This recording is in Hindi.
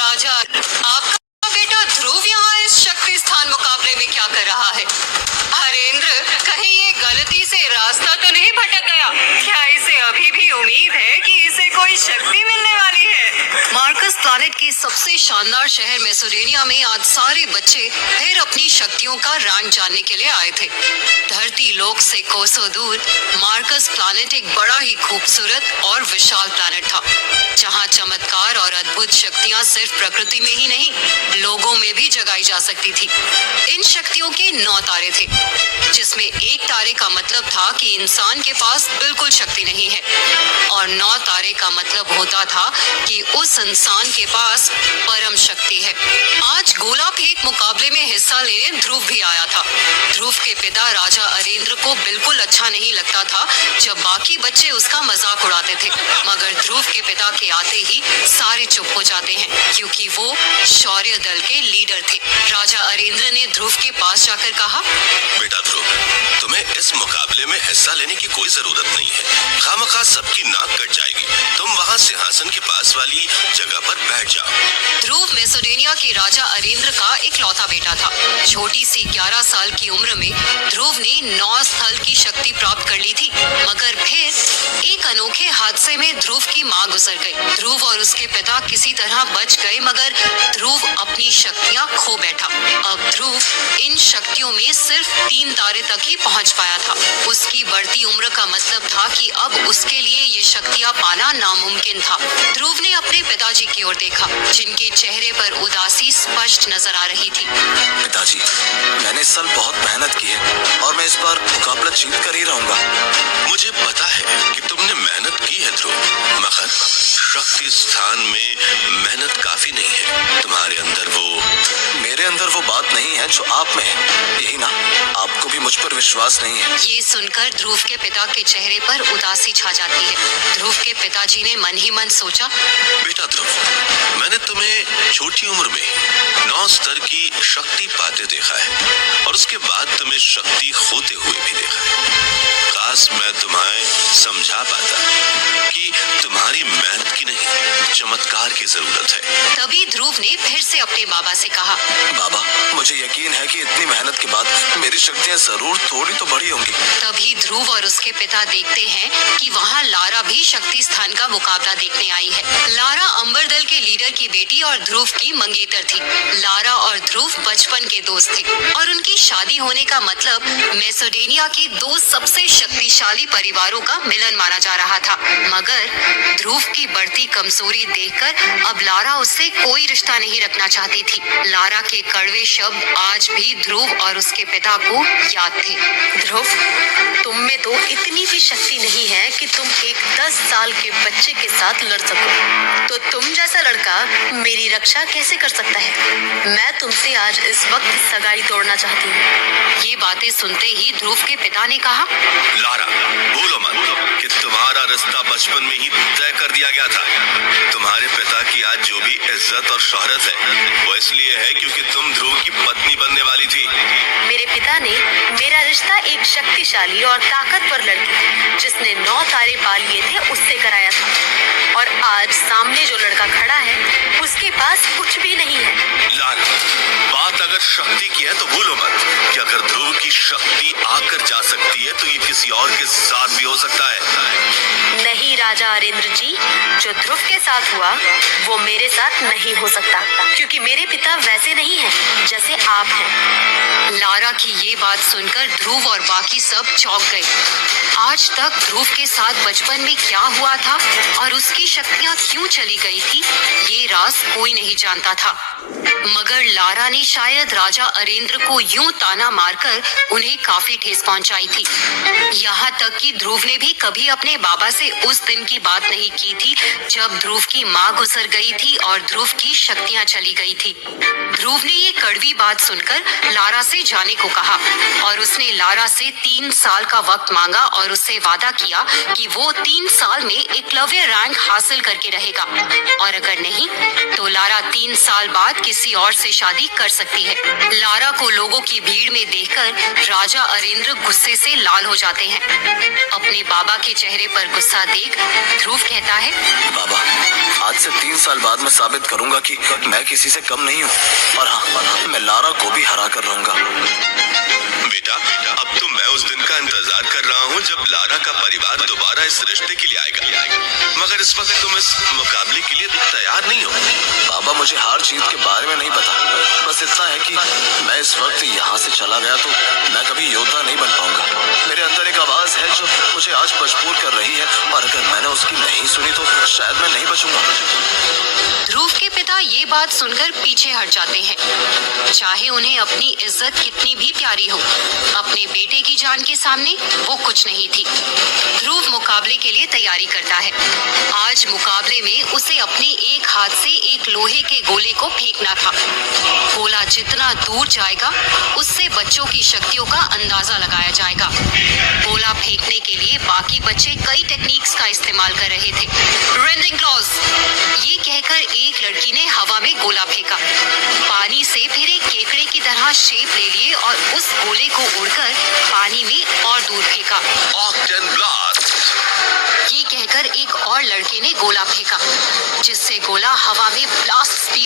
राजा, आपका बेटा ध्रुव यहाँ इस शक्ति स्थान मुकाबले में क्या कर रहा है? हरेंद्र, कहीं ये गलती से रास्ता तो नहीं भटक गया? क्या इसे अभी भी उम्मीद है कि इसे कोई शक्ति मिलने वाली है? मार्कस प्लैनेट के सबसे शानदार शहर मेसोडेनिया में आज सारे बच्चे फिर अपनी शक्तियों का रैंक जानने के लिए आए थे। धरती लोक से कोसों दूर मार्कस प्लैनेट एक बड़ा ही खूबसूरत और विशाल प्लैनेट था, जहां चमत्कार और अद्भुत शक्तियां सिर्फ प्रकृति में ही नहीं, लोगों में भी जगाई जा सकती थी। इन शक्तियों के 9 तारे थे, जिसमें एक तारे का मतलब था कि इंसान के पास बिल्कुल शक्ति नहीं है, और 9 तारे का मतलब होता था कि उस इंसान के पास परम शक्ति है। आज गोला फेंक मुकाबले में हिस्सा लेने ध्रुव भी आया था। ध्रुव के पिता राजा अरेंद्र को बिल्कुल अच्छा नहीं लगता था जब बाकी बच्चे उसका मजाक उड़ाते थे, मगर ध्रुव के पिता के आते ही सारे चुप हो जाते हैं, क्योंकि वो शौर्य दल के लीडर थे। राजा अरेंद्र ने ध्रुव के पास जाकर कहा, बेटा ध्रुव, तुम्हें इस मुकाबले में हिस्सा लेने की कोई जरूरत नहीं है। खामखा सबकी नाक कट जाएगी। तुम वहाँ सिंहासन के पास वाली जगह पर बैठ जाओ। ध्रुव मेसोडेनिया के राजा अरेंद्र का इकलौता बेटा था। छोटी सी 11 साल की उम्र में ध्रुव ने 9 स्थल की शक्ति प्राप्त कर ली थी, मगर फिर एक अनोखे हादसे में ध्रुव की मां गुजर गई। ध्रुव और उसके पिता किसी तरह बच गए, मगर ध्रुव अपनी शक्तियां खो बैठा। अब ध्रुव इन शक्तियों में सिर्फ 3 तारे तक ही पहुंच पाया था। उसकी बढ़ती उम्र का मतलब था कि अब उसके लिए ये शक्तियां पाना नामुमकिन था। ध्रुव ने अपने पिताजी की ओर देखा, जिनके चेहरे पर उदासी स्पष्ट नजर आ रही थी। पिताजी, मैंने इस साल बहुत मेहनत की है और मैं इस बार मुकाबला जीत कर ही रहूंगा। मुझे पता है कि तुमने मेहनत की है ध्रुव, मगर शक्ति स्थान में मेहनत काफी नहीं है। तुम्हारे अंदर मेरे अंदर वो बात नहीं है जो आप में है, यही ना? आपको भी मुझ पर विश्वास नहीं है? ये सुनकर ध्रुव के पिता के चेहरे पर उदासी छा जाती है। ध्रुव के पिताजी ने मन ही मन सोचा, बेटा ध्रुव, मैंने तुम्हें छोटी उम्र में 9 स्तर की शक्ति पाते देखा है, और उसके बाद तुम्हें शक्ति खोते हुए भी देखा है। काश मैं तुम्हें समझा पाता कि तुम्हारी मेहनत की नहीं, चमत्कार की जरूरत है। तभी ध्रुव ने फिर से अपने बाबा से कहा, बाबा, मुझे यकीन है कि इतनी मेहनत के बाद मेरी शक्तियाँ जरूर थोड़ी तो बढ़ी होंगी। तभी ध्रुव और उसके पिता देखते हैं कि वहाँ लारा भी शक्ति स्थान का मुकाबला देखने आई है। लारा अंबर दल के लीडर की बेटी और ध्रुव की मंगेतर थी। लारा और ध्रुव बचपन के दोस्त थे, और उनकी शादी होने का मतलब मेसोडेनिया के 2 सबसे शक्तिशाली परिवारों का मिलन माना जा रहा था। मगर ध्रुव की बढ़ती कमजोरी देखकर अब लारा उससे कोई रिश्ता नहीं रखना चाहती थी। लारा के कड़वे शब्द आज भी ध्रुव और उसके पिता को याद थे। ध्रुव, तुम में तो इतनी भी शक्ति नहीं है कि तुम एक 10 साल के बच्चे के साथ लड़ सको। तो तुम जैसा लड़का मेरी रक्षा कैसे कर सकता है? मैं तुमसे आज इस वक्त सगाई तोड़ना चाहती हूँ। ये बातें सुनते ही ध्रुव के पिता ने कहा, लारा, बोलो मत कि तुम्हारा रास्ता बचपन में ही तय कर दिया गया था। तुम्हारे पिता की आज जो भी इज्जत और शोहरत है, वो इसलिए है क्योंकि तुम ध्रुव की पत्नी बनने वाली थी। मेरे पिता ने मेरा रिश्ता एक शक्तिशाली और ताकतवर लड़की जिसने 9 तारे पा लिए थे उससे कराया था, और आज सामने जो लड़का खड़ा है उसके पास कुछ भी नहीं है। लारा, बात अगर शक्ति की है तो भूलो मत कि अगर ध्रुव की शक्ति आकर जा सकती है तो ये किसी और के साथ भी हो सकता है। नहीं राजा अरेंद्र जी, जो ध्रुव के साथ हुआ वो मेरे साथ नहीं हो सकता, क्योंकि मेरे पिता वैसे नहीं हैं जैसे आप हैं। लारा की ये बात सुनकर ध्रुव और बाकी सब चौंक गए। आज तक ध्रुव के साथ बचपन में क्या हुआ था और उसकी शक्तियां क्यों चली गई थी, ये राज कोई नहीं जानता था। मगर लारा ने शायद राजा अरेंद्र को यूं ताना मारकर उन्हें काफी ठेस पहुंचाई थी। यहाँ तक कि ध्रुव ने भी कभी अपने बाबा से उस दिन की बात नहीं की थी जब ध्रुव की माँ गुजर गई थी और ध्रुव की शक्तियाँ चली गई थी। ध्रुव ने ये कड़वी बात सुनकर लारा से जाने को कहा, और उसने लारा से 3 साल का वक्त मांगा और उससे वादा किया कि वो 3 साल में एकलव्य रैंक हासिल करके रहेगा, और अगर नहीं तो लारा 3 साल बाद किसी और से शादी कर सकती है। लारा को लोगों की भीड़ में देखकर राजा अरेंद्र गुस्से से लाल हो जाते हैं। अपने बाबा के चेहरे पर गुस्सा देख ध्रुव कहता है, बाबा, आज से 3 साल बाद मैं साबित करूंगा कि मैं किसी से कम नहीं हूँ। और हाँ, मैं लारा को भी हरा कर रहूंगा। बेटा, अब तो मैं उस दिन का इंतजार कर रहा हूँ जब लारा का परिवार दोबारा इस रिश्ते के लिए आएगा। मगर इस वक्त तुम इस मुकाबले के लिए तैयार नहीं हो। बाबा, मुझे हार जीत के बारे में नहीं पता। बस इतना है कि मैं इस वक्त यहाँ से चला गया तो मैं कभी योद्धा नहीं बन पाऊंगा। मेरे अंदर एक आवाज है जो मुझे आज मजबूर कर रही है, और अगर मैंने उसकी नहीं सुनी तो शायद मैं नहीं बचूंगा। ध्रुव के पिता ये बात सुनकर पीछे हट जाते हैं। चाहे उन्हें अपनी इज्जत कितनी भी प्यारी हो, अपने बेटे की जान के सामने वो कुछ नहीं थी। ध्रुव मुकाबले के लिए तैयारी करता है। आज मुकाबले में उसे अपने एक हाथ से एक लोहे के गोले को फेंकना था। गोला जितना दूर जाएगा, उससे बच्चों की शक्तियों का अंदाजा लगाया जाएगा। गोला फेंकने के लिए बाकी बच्चे कई टेक्निक्स का इस्तेमाल कर रहे थे। रेंडिंग क्लॉज, ये कहकर एक लड़की ने हवा में गोला फेंका। पानी से फिर एक केकड़े की तरह शेप ले लिए और उस गोले को उड़कर पानी में और दूर फेंका। Octane blast. ये कहकर एक और लड़के ने गोला फेंका, जिससे गोला हवा में ब्लास्ट स्पीड